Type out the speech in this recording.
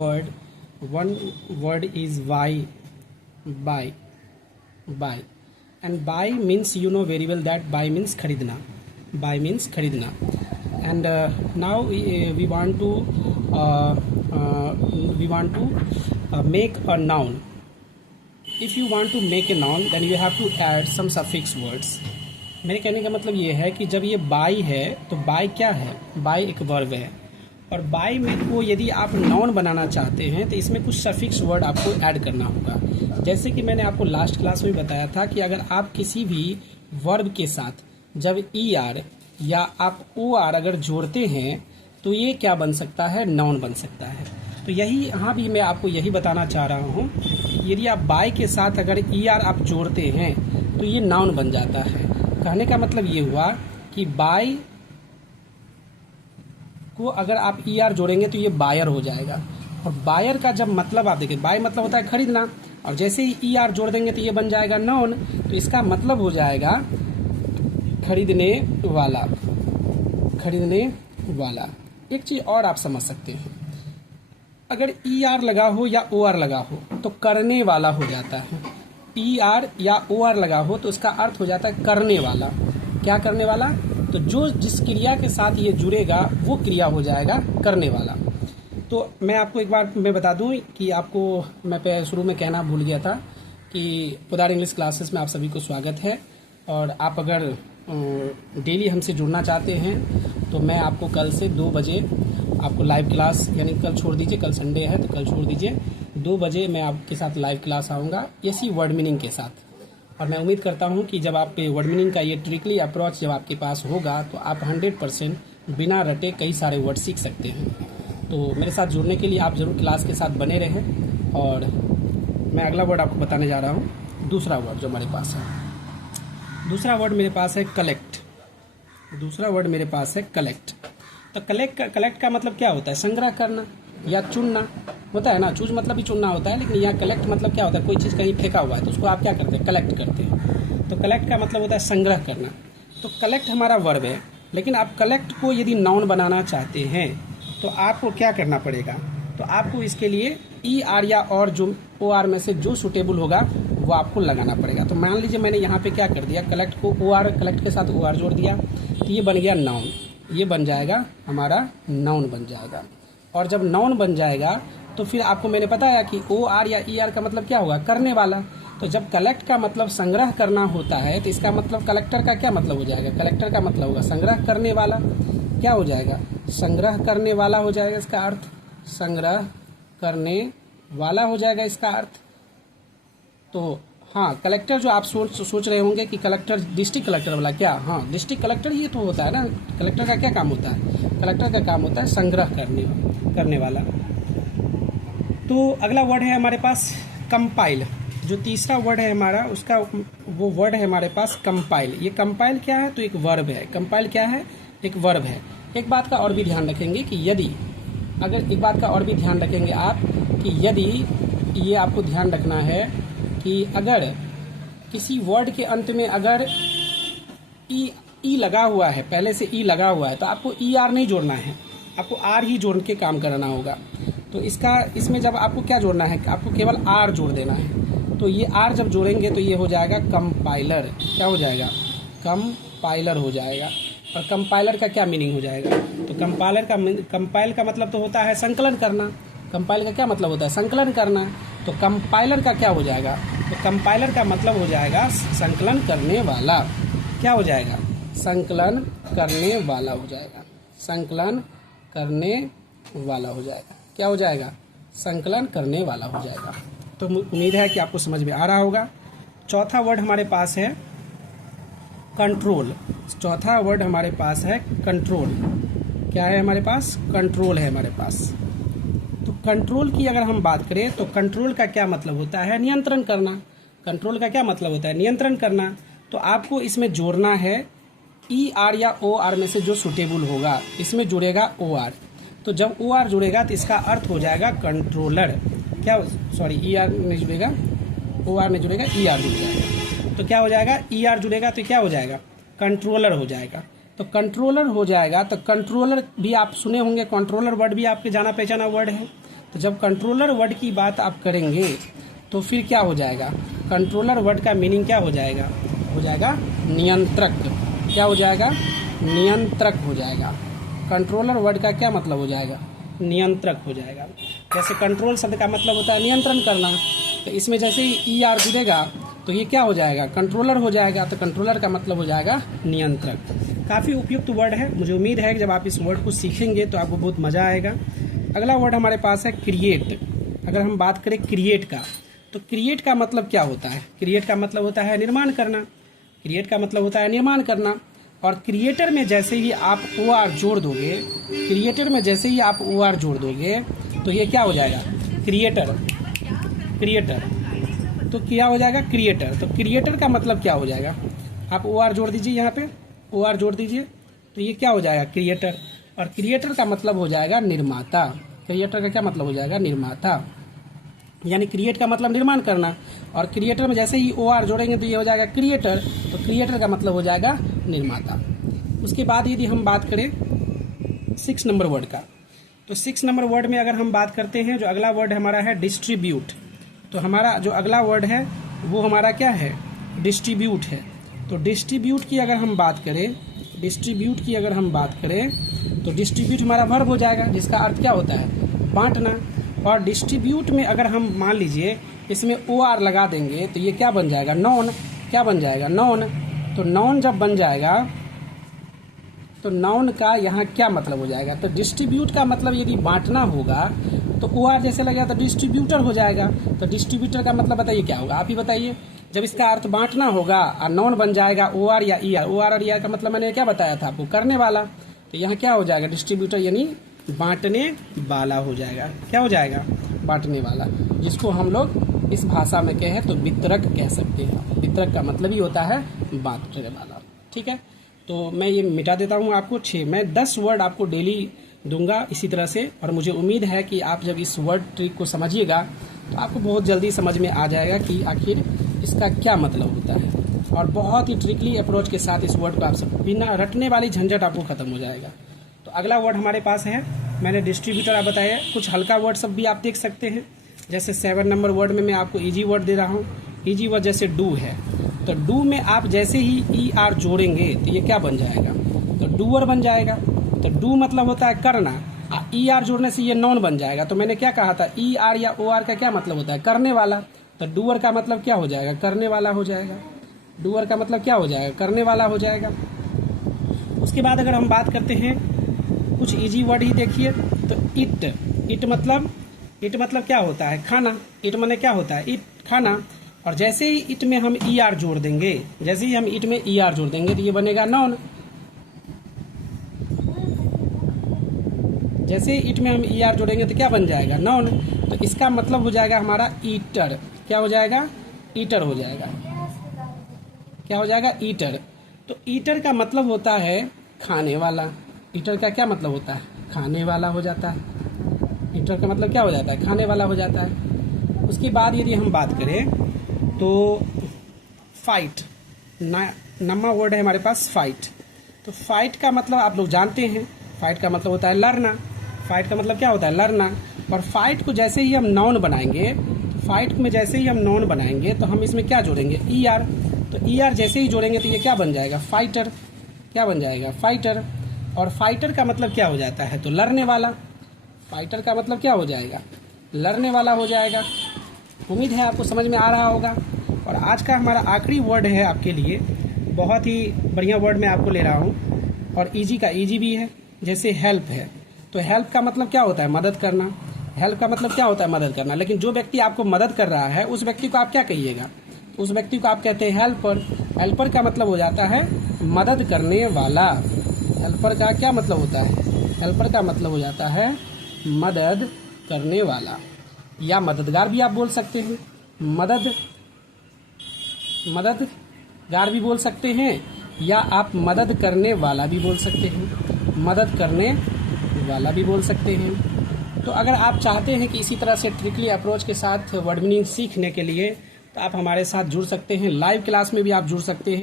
word. One word is buy, buy, and buy means, you know very well that buy means खरीदना. Buy means खरीदना. And now we want to make a noun. If you want to make a noun, then you have to add some suffix words. मेरे कहने का मतलब ये है कि जब ये बाई है तो बाई क्या है? बाई एक वर्ब है, और बाई में को यदि आप नाउन बनाना चाहते हैं तो इसमें कुछ सफिक्स वर्ड आपको ऐड करना होगा. जैसे कि मैंने आपको लास्ट क्लास में बताया था कि अगर आप किसी भी वर्ब के साथ जब ई आर या आप ओ आर अगर जोड़ते हैं तो ये क्या बन सकता है? नाउन बन सकता है. तो यही यहाँ भी मैं आपको यही बताना चाह रहा हूँ, यदि आप बाई के साथ अगर ई आर आप जोड़ते हैं तो ये नाउन बन जाता है. कहने का मतलब ये हुआ कि बाई को अगर आप ई आर जोड़ेंगे तो ये बायर हो जाएगा, और बायर का जब मतलब आप देखिए, बाय मतलब होता है खरीदना, और जैसे ही ई आर जोड़ देंगे तो ये बन जाएगा नाउन. तो इसका मतलब हो जाएगा खरीदने वाला, खरीदने वाला. एक चीज़ और आप समझ सकते हैं, अगर ई आर लगा हो या ओ आर लगा हो तो करने वाला हो जाता है. ई आर या ओ आर लगा हो तो इसका अर्थ हो जाता है करने वाला. क्या करने वाला? तो जो जिस क्रिया के साथ ये जुड़ेगा वो क्रिया हो जाएगा करने वाला. तो मैं आपको एक बार मैं बता दूं कि आपको मैं शुरू में कहना भूल गया था कि पोदार इंग्लिश क्लासेस में आप सभी को स्वागत है. और आप अगर डेली हमसे जुड़ना चाहते हैं तो मैं आपको कल से 2 बजे आपको लाइव क्लास, यानी कल छोड़ दीजिए, कल संडे है तो कल छोड़ दीजिए, 2 बजे मैं आपके साथ लाइव क्लास आऊँगा इसी वर्ड मीनिंग के साथ. और मैं उम्मीद करता हूं कि जब आप वर्ड मीनिंग का ये ट्रिकली अप्रोच जब आपके पास होगा तो आप 100% बिना रटे कई सारे वर्ड सीख सकते हैं. तो मेरे साथ जुड़ने के लिए आप ज़रूर क्लास के साथ बने रहें. और मैं अगला वर्ड आपको बताने जा रहा हूं. दूसरा वर्ड जो हमारे पास है, दूसरा वर्ड मेरे पास है कलेक्ट. दूसरा वर्ड मेरे पास है कलेक्ट. तो कलेक्ट का मतलब क्या होता है? संग्रह करना या चुनना होता है ना. चूज मतलब भी चुनना होता है, लेकिन यहाँ कलेक्ट मतलब क्या होता है? कोई चीज़ कहीं फेंका हुआ है तो उसको आप क्या करते हैं? कलेक्ट करते हैं. तो कलेक्ट का मतलब होता है संग्रह करना. तो कलेक्ट हमारा वर्ब है, लेकिन आप कलेक्ट को यदि नाउन बनाना चाहते हैं तो आपको क्या करना पड़ेगा? तो आपको इसके लिए ई आर या और जो ओ आर में से जो सुटेबल होगा वो आपको लगाना पड़ेगा. तो मान लीजिए मैंने यहाँ पे क्या कर दिया, कलेक्ट को ओ आर, कलेक्ट के साथ ओ आर जोड़ दिया तो ये बन गया नाउन. ये बन जाएगा हमारा नाउन बन जाएगा. और जब नाउन बन जाएगा तो फिर आपको मैंने बताया कि ओ आर या ई आर का मतलब क्या होगा? करने वाला. तो जब कलेक्ट का मतलब संग्रह करना होता है तो इसका मतलब कलेक्टर का क्या मतलब हो जाएगा? कलेक्टर का मतलब होगा संग्रह करने वाला. क्या हो जाएगा? संग्रह करने वाला हो जाएगा इसका अर्थ. संग्रह करने वाला हो जाएगा इसका अर्थ. तो हाँ, कलेक्टर जो आप सोच रहे होंगे कि कलेक्टर डिस्ट्रिक्ट कलेक्टर वाला क्या? हाँ, डिस्ट्रिक्ट कलेक्टर ये तो होता है ना. कलेक्टर का क्या काम होता है? कलेक्टर का काम होता है संग्रह करने वाला. तो अगला वर्ड है हमारे पास कंपाइल. जो तीसरा वर्ड है हमारा, उसका वो वर्ड है हमारे पास कंपाइल. ये कंपाइल क्या है? तो एक वर्ब है. कंपाइल क्या है? एक वर्ब है. एक बात का और भी ध्यान रखेंगे कि यदि आप कि यदि ये आपको ध्यान रखना है कि अगर किसी वर्ड के अंत में अगर ई लगा हुआ है, पहले से ई लगा हुआ है, तो आपको ई आर नहीं जोड़ना है, आपको आर ही जोड़ के काम कराना होगा. तो इसमें जब आपको क्या जोड़ना है? आपको केवल आर जोड़ देना है. तो ये आर जब जोड़ेंगे तो ये हो जाएगा कंपाइलर. क्या हो जाएगा? कंपाइलर हो जाएगा. और कंपाइलर का क्या मीनिंग हो जाएगा? तो कंपाइल का मतलब तो होता है संकलन करना. कंपाइल का क्या मतलब होता है? संकलन करना. तो कंपाइलर का क्या हो जाएगा? तो कंपाइलर का मतलब हो जाएगा संकलन करने वाला. क्या हो जाएगा? संकलन करने वाला हो जाएगा. संकलन करने वाला हो जाएगा. क्या हो जाएगा? संकलन करने वाला हो जाएगा. तो उम्मीद है कि आपको समझ में आ रहा होगा. चौथा वर्ड हमारे पास है कंट्रोल. चौथा वर्ड हमारे पास है कंट्रोल. क्या है हमारे पास? कंट्रोल है हमारे पास. तो कंट्रोल की अगर हम बात करें तो कंट्रोल का क्या मतलब होता है? नियंत्रण करना. कंट्रोल का क्या मतलब होता है? नियंत्रण करना. तो आपको इसमें जोड़ना है ई आर या ओ आर में से जो सुटेबल होगा, इसमें जुड़ेगा ओ आर. तो जब ओ आर जुड़ेगा तो इसका अर्थ हो जाएगा कंट्रोलर. क्या, सॉरी, ई आर नहीं जुड़ेगा, ओ आर नहीं जुड़ेगा, ई आर जुड़ जाएगा. तो क्या हो जाएगा? ई आर जुड़ेगा तो क्या हो जाएगा? कंट्रोलर हो जाएगा. तो कंट्रोलर हो जाएगा. तो कंट्रोलर भी आप सुने होंगे, कंट्रोलर वर्ड भी आपके जाना पहचाना वर्ड है. तो जब कंट्रोलर वर्ड की बात आप करेंगे तो फिर क्या हो जाएगा, कंट्रोलर वर्ड का मीनिंग क्या हो जाएगा नियंत्रक। क्या हो जाएगा, नियंत्रक हो जाएगा। कंट्रोलर वर्ड का क्या मतलब हो जाएगा, नियंत्रक हो जाएगा। जैसे कंट्रोल शब्द का मतलब होता है नियंत्रण करना, तो इसमें जैसे ही ER जुड़ेगा तो ये क्या हो जाएगा, कंट्रोलर हो जाएगा। तो कंट्रोलर का मतलब हो जाएगा नियंत्रक। काफ़ी उपयुक्त वर्ड है, मुझे उम्मीद है कि जब आप इस वर्ड को सीखेंगे तो आपको बहुत मज़ा आएगा। अगला वर्ड हमारे पास है क्रिएट। अगर हम बात करें क्रिएट का, तो क्रिएट का मतलब क्या होता है, क्रिएट का मतलब होता है निर्माण करना। क्रिएट का मतलब होता है निर्माण करना। और क्रिएटर में जैसे ही आप OR जोड़ दोगे, क्रिएटर में जैसे ही आप OR जोड़ दोगे तो ये क्या हो जाएगा, क्रिएटर। तो क्या हो जाएगा, क्रिएटर। तो क्रिएटर का मतलब क्या हो जाएगा, आप OR जोड़ दीजिए, यहाँ पे OR जोड़ दीजिए, तो ये क्या हो जाएगा, क्रिएटर। और क्रिएटर का मतलब हो जाएगा निर्माता। क्रिएटर का क्या मतलब हो जाएगा, निर्माता। यानी क्रिएट का मतलब निर्माण करना, और क्रिएटर में जैसे ही OR जोड़ेंगे तो ये हो जाएगा क्रिएटर। तो क्रिएटर का मतलब हो जाएगा निर्माता। उसके बाद यदि हम बात करें 6 नंबर वर्ड का, तो 6 नंबर वर्ड में अगर हम बात करते हैं, जो अगला वर्ड हमारा है डिस्ट्रीब्यूट। तो हमारा जो अगला वर्ड है वो हमारा क्या है, डिस्ट्रीब्यूट है। तो डिस्ट्रीब्यूट की अगर हम बात करें, तो डिस्ट्रीब्यूट हमारा वर्ब हो जाएगा, जिसका अर्थ क्या होता है, बांटना। और डिस्ट्रीब्यूट में अगर हम मान लीजिए इसमें OR लगा देंगे तो ये क्या बन जाएगा, नॉन। क्या बन जाएगा, नॉन। तो नॉन जब बन जाएगा तो नॉन का यहाँ क्या मतलब हो जाएगा, तो डिस्ट्रीब्यूट का मतलब यदि बांटना होगा तो OR जैसे लगेगा तो डिस्ट्रीब्यूटर हो जाएगा। तो डिस्ट्रीब्यूटर का मतलब बताइए क्या होगा, आप ही बताइए। जब इसका अर्थ बांटना होगा और नॉन बन जाएगा OR या ER। OR और ER का मतलब मैंने क्या बताया था आपको, करने वाला। तो यहाँ क्या हो जाएगा, डिस्ट्रीब्यूटर यानी बांटने वाला हो जाएगा। क्या हो जाएगा, बांटने वाला, जिसको हम लोग इस भाषा में कहें तो वितरक कह सकते हैं। वितरक का मतलब ही होता है बांटने वाला। ठीक है, तो मैं ये मिटा देता हूँ आपको 6। मैं 10 वर्ड आपको डेली दूंगा इसी तरह से, और मुझे उम्मीद है कि आप जब इस वर्ड ट्रिक को समझिएगा तो आपको बहुत जल्दी समझ में आ जाएगा कि आखिर इसका क्या मतलब होता है। और बहुत ही ट्रिकली अप्रोच के साथ इस वर्ड को आप सब बिना रटने वाली झंझट आपको खत्म हो जाएगा। तो अगला वर्ड हमारे पास है, मैंने डिस्ट्रीब्यूटर आप बताया, कुछ हल्का वर्ड सब भी आप देख सकते हैं। जैसे 7 नंबर वर्ड में मैं आपको इजी वर्ड दे रहा हूँ। इजी वर्ड जैसे डू है, तो डू में आप जैसे ही ER जोड़ेंगे तो ये क्या बन जाएगा, तो डूअर बन जाएगा। तो डू मतलब होता है करना, ER जोड़ने से ये नॉन बन जाएगा। तो मैंने क्या कहा था, ER या OR का क्या मतलब होता है, करने वाला। तो डूअर का मतलब क्या हो जाएगा, करने वाला हो जाएगा। डूअर का मतलब क्या हो जाएगा, करने वाला हो जाएगा। उसके बाद अगर हम बात करते हैं कुछ इजी वर्ड ही देखिए, तो इट मतलब क्या होता है, खाना। इट माने क्या होता है, इट, खाना। और जैसे ही इट में हम ER जोड़ देंगे, जैसे ही हम इट में ER जोड़ देंगे तो ये बनेगा नॉन। जैसे ही इट में हम ER जोड़ेंगे तो क्या बन जाएगा, नॉन। तो इसका मतलब हो जाएगा हमारा ईटर। क्या हो जाएगा, ईटर हो जाएगा। क्या हो जाएगा, ईटर। तो ईटर का मतलब होता है खाने वाला। ईटर का क्या मतलब होता है, खाने वाला हो जाता है। ईटर का मतलब क्या हो जाता है, खाने वाला हो जाता है। उसके बाद यदि हम बात करें तो फाइट, नम्मा वर्ड है हमारे पास, फाइट। तो फाइट का मतलब आप लोग जानते हैं, फाइट का मतलब होता है लड़ना। फाइट का मतलब क्या होता है, लड़ना। और फाइट को जैसे ही हम नॉन बनाएंगे, फाइट में जैसे ही हम नॉन बनाएंगे तो हम इसमें क्या जोड़ेंगे, ER। तो ER जैसे ही जोड़ेंगे तो ये क्या बन जाएगा, फाइटर। क्या बन जाएगा, फाइटर। और फाइटर का मतलब क्या हो जाता है, तो लड़ने वाला। फाइटर का मतलब क्या हो जाएगा, लड़ने वाला हो जाएगा। उम्मीद है आपको समझ में आ रहा होगा। और आज का हमारा आखिरी वर्ड है आपके लिए, बहुत ही बढ़िया वर्ड मैं आपको ले रहा हूँ, और इजी का इजी भी है। जैसे हेल्प है, तो हेल्प का मतलब क्या होता है, मदद करना। हेल्प का मतलब क्या होता है, मदद करना। लेकिन जो व्यक्ति आपको मदद कर रहा है उस व्यक्ति को आप क्या कहिएगा, उस व्यक्ति को आप कहते हैं हेल्पर। हेल्पर का मतलब हो जाता है मदद करने वाला। हेल्पर का क्या मतलब होता है, हेल्पर का मतलब हो जाता है मदद करने वाला, या मददगार भी आप बोल सकते हैं। मददगार भी बोल सकते हैं, या आप मदद करने वाला भी बोल सकते हैं। मदद करने वाला भी बोल सकते हैं। तो अगर आप चाहते हैं कि इसी तरह से ट्रिकली अप्रोच के साथ वर्ड मीनिंग सीखने के लिए, तो आप हमारे साथ जुड़ सकते हैं। लाइव क्लास में भी आप जुड़ सकते हैं।